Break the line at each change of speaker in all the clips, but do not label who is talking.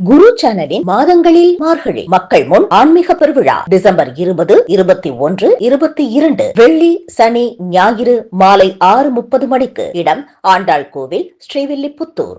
குரு சேனலின் மாதங்களில் மார்கழி மக்கள் முன் ஆன்மீக பெருவிழா டிசம்பர் இருபது இருபத்தி ஒன்று இருபத்தி இரண்டு வெள்ளி சனி ஞாயிறு மாலை ஆறு முப்பது மணிக்கு இடம் ஆண்டாள் கோவில் ஸ்ரீவில்லிபுத்தூர்.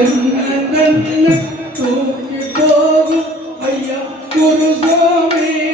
என்ன தூக்கி போகும் ஐயா குருசாமி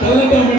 Todo el